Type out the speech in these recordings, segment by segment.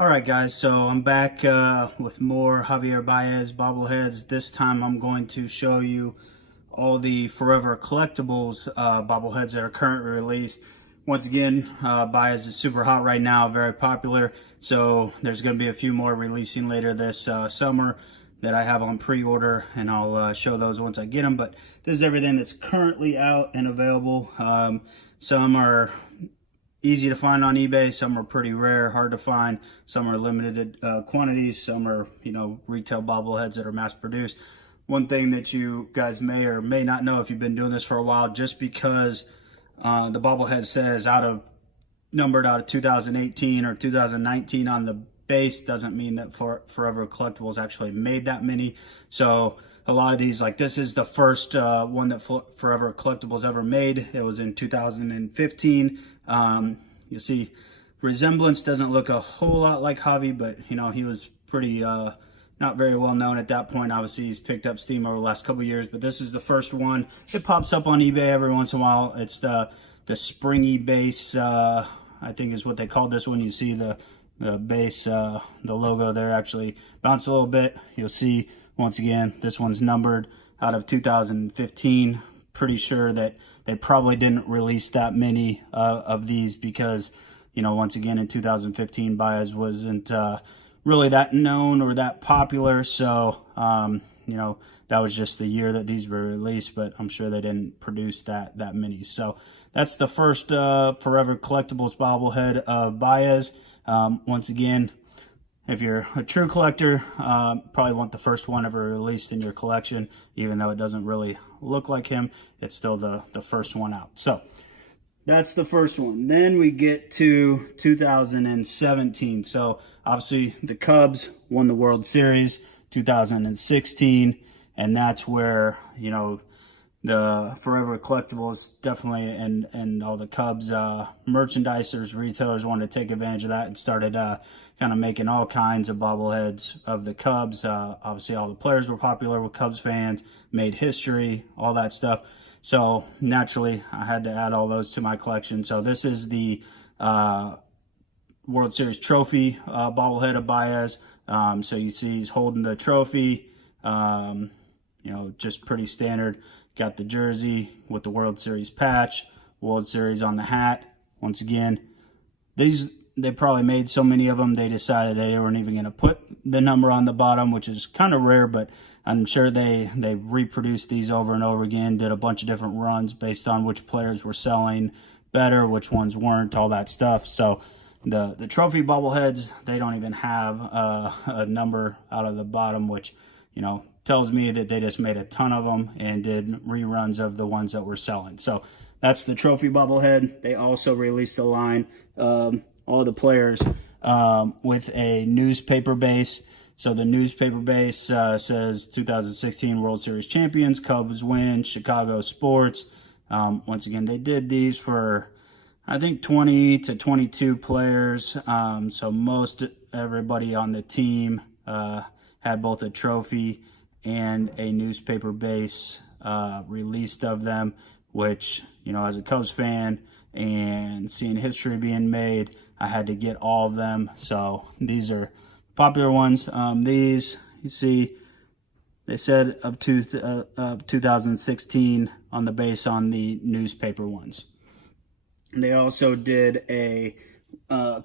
Alright guys, so I'm back with more Javier Baez bobbleheads. This time I'm going to show you all the Forever Collectibles bobbleheads that are currently released. Once again, Baez is super hot right now, very popular, so there's going to be a few more releasing later this summer that I have on pre-order, and I'll show those once I get them. But this is everything that's currently out and available. Some are easy to find on eBay, some are pretty rare, hard to find, some are limited quantities, some are, retail bobbleheads that are mass produced. One thing that you guys may or may not know if you've been doing this for a while, just because the bobblehead says numbered out of 2018 or 2019 on the base doesn't mean that Forever Collectibles actually made that many. So a lot of these, like this is the first one that Forever Collectibles ever made. It was in 2015. You'll see resemblance doesn't look a whole lot like Javi, but he was pretty not very well known at that point. Obviously he's picked up steam over the last couple of years, but this is the first one. It pops up on eBay every once in a while. It's the springy base, I think is what they called this one. You see the base, the logo there actually bounce a little bit. You'll see once again this one's numbered out of 2015. Pretty sure that they probably didn't release that many of these because, once again in 2015 Baez wasn't really that known or that popular. So, that was just the year that these were released, but I'm sure they didn't produce that many. So that's the first Forever Collectibles bobblehead of Baez. Once again, if you're a true collector, probably want the first one ever released in your collection, even though it doesn't really look like him. It's still the first one out. So that's the first one. Then we get to 2017. So obviously the Cubs won the World Series 2016, and that's where, the Forever Collectibles definitely and all the Cubs merchandisers, retailers wanted to take advantage of that and started kind of making all kinds of bobbleheads of the Cubs. Obviously all the players were popular with Cubs fans, made history, all that stuff. So naturally I had to add all those to my collection. So this is the World Series trophy bobblehead of Baez. So you see he's holding the trophy, just pretty standard. Got the jersey with the World Series patch, World Series on the hat. Once again, they probably made so many of them, they decided they weren't even going to put the number on the bottom, which is kind of rare, but I'm sure they reproduced these over and over again, did a bunch of different runs based on which players were selling better, which ones weren't, all that stuff. So the trophy bobbleheads, they don't even have a number out of the bottom, which, tells me that they just made a ton of them and did reruns of the ones that were selling. So that's the trophy bobblehead. They also released a line, all the players with a newspaper base. So the newspaper base says 2016 World Series champions, Cubs win, Chicago sports. Once again, they did these for, I think, 20 to 22 players. So most everybody on the team had both a trophy and a newspaper base released of them, which, as a Cubs fan and seeing history being made, I had to get all of them. So these are popular ones. These, you see, they said up to 2016 on the base on the newspaper ones. And they also did a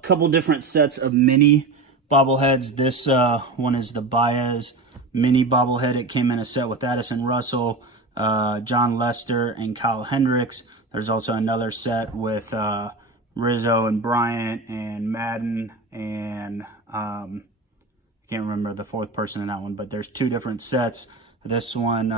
couple different sets of mini bobbleheads. This one is the Baez mini bobblehead. It came in a set with Addison Russell, John Lester, and Kyle Hendricks. There's also another set with Rizzo and Bryant and Madden and I can't remember the fourth person in that one, but there's two different sets. This one,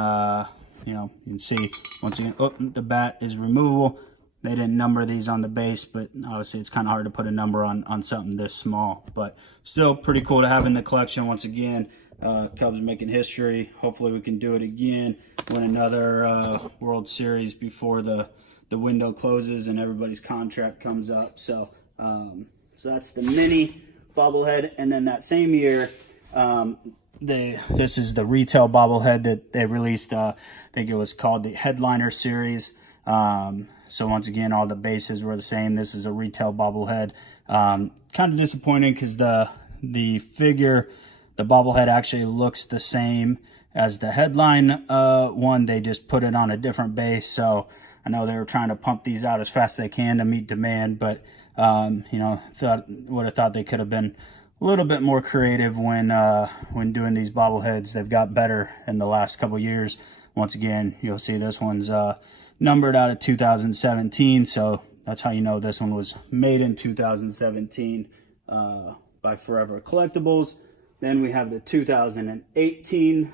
you can see once again, the bat is removable. They didn't number these on the base, but obviously it's kind of hard to put a number on something this small, but still pretty cool to have in the collection. Once again, Cubs making history. Hopefully we can do it again, win another World Series before the window closes and everybody's contract comes up. So so that's the mini bobblehead. And then that same year, this is the retail bobblehead that they released. I think it was called the Headliner Series. So once again, all the bases were the same. This is a retail bobblehead. Kind of disappointing because the the figure, the bobblehead actually looks the same as the headline one. They just put it on a different base. So I know they were trying to pump these out as fast as they can to meet demand, but you know, would have thought they could have been a little bit more creative when doing these bobbleheads. They've got better in the last couple years. Once again, you'll see this one's numbered out of 2017, so that's how you know this one was made in 2017 by Forever Collectibles. Then we have the 2018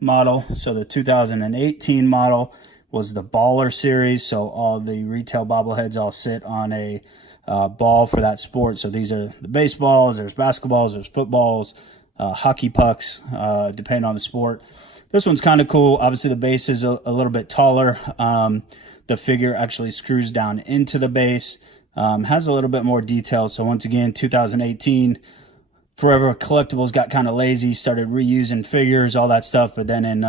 model. So the 2018 model was the Baller series. So all the retail bobbleheads all sit on a ball for that sport. So these are the baseballs, there's basketballs, there's footballs, hockey pucks, depending on the sport. This one's kind of cool. Obviously the base is a little bit taller. The figure actually screws down into the base, has a little bit more detail. So once again, 2018, Forever Collectibles got kind of lazy, started reusing figures, all that stuff. But then in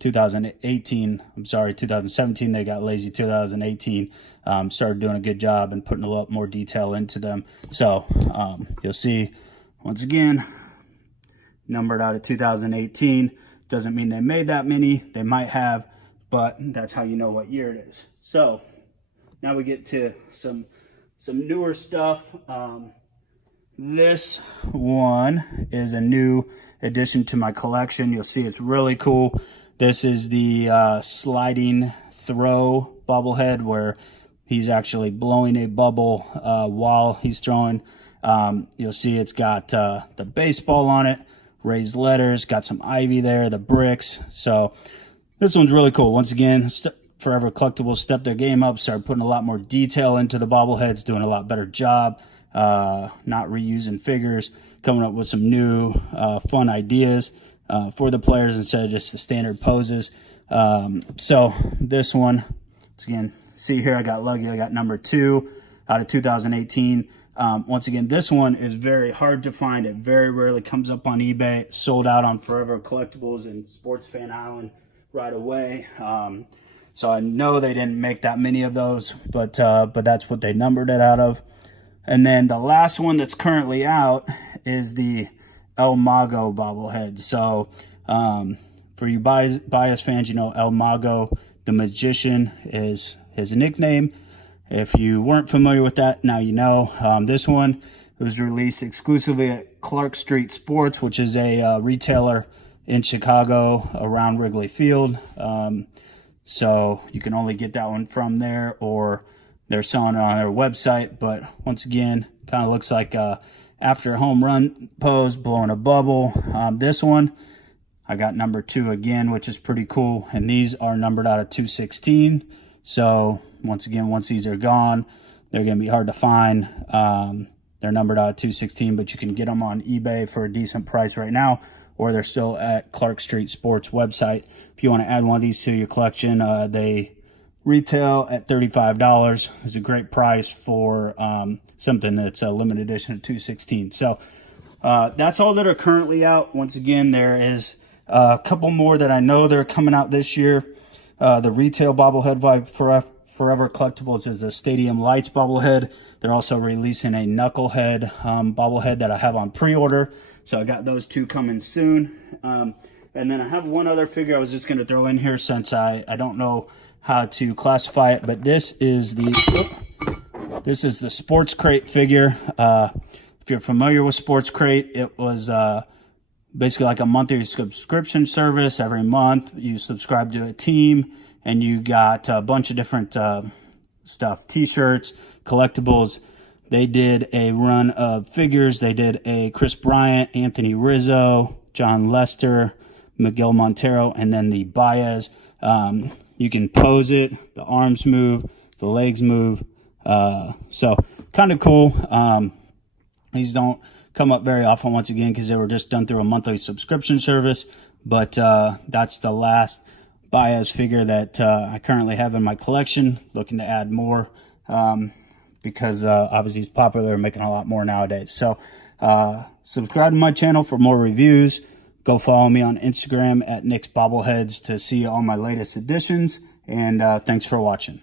2017, they got lazy. 2018, started doing a good job and putting a lot more detail into them. So you'll see, once again, numbered out of 2018. Doesn't mean they made that many. They might have, but that's how you know what year it is. So now we get to some newer stuff. This one is a new addition to my collection. You'll see it's really cool. This is the sliding throw bobblehead where he's actually blowing a bubble while he's throwing. You'll see it's got the baseball on it, raised letters, got some ivy there, the bricks. So this one's really cool. Once again, Forever Collectibles stepped their game up, started putting a lot more detail into the bobbleheads, doing a lot better job. Not reusing figures, coming up with some new fun ideas for the players instead of just the standard poses. So this one, once again, see here, I got lucky. I got number 2 out of 2018. Once again, this one is very hard to find. It very rarely comes up on eBay. It's sold out on Forever Collectibles and Sports Fan Island right away. So I know they didn't make that many of those, but that's what they numbered it out of. And then the last one that's currently out is the El Mago bobblehead. So for you Baez fans, you know El Mago, the magician, is his nickname. If you weren't familiar with that, now you know. This one was released exclusively at Clark Street Sports, which is a retailer in Chicago around Wrigley Field. So you can only get that one from there, or they're selling it on their website. But once again, kind of looks like after a home run pose, blowing a bubble. This one, I got number 2 again, which is pretty cool. And these are numbered out of 216. So once again, once these are gone, they're going to be hard to find. They're numbered out of 216, but you can get them on eBay for a decent price right now, or they're still at Clark Street Sports website. If you want to add one of these to your collection, they retail at $35. It's a great price for something that's a limited edition of 216. So that's all that are currently out. Once again, there is a couple more that I know they're coming out this year. The retail bobblehead by Forever Collectibles is a Stadium Lights bobblehead. They're also releasing a Knucklehead bobblehead that I have on pre-order. So I got those 2 coming soon. And then I have one other figure I was just going to throw in here since I don't know how to classify it, but this is the Sports Crate figure. If you're familiar with Sports Crate, it was basically like a monthly subscription service. Every month you subscribe to a team and you got a bunch of different stuff, t-shirts, collectibles. They did a run of figures. They did a Chris Bryant, Anthony Rizzo, John Lester, Miguel Montero, and then the Baez. You can pose it, the arms move, the legs move. So kind of cool. These don't come up very often, once again, because they were just done through a monthly subscription service. But that's the last Baez figure that I currently have in my collection. Looking to add more because obviously he's popular and making a lot more nowadays. So subscribe to my channel for more reviews. Go follow me on Instagram at Nick's Bobbleheads to see all my latest additions. And thanks for watching.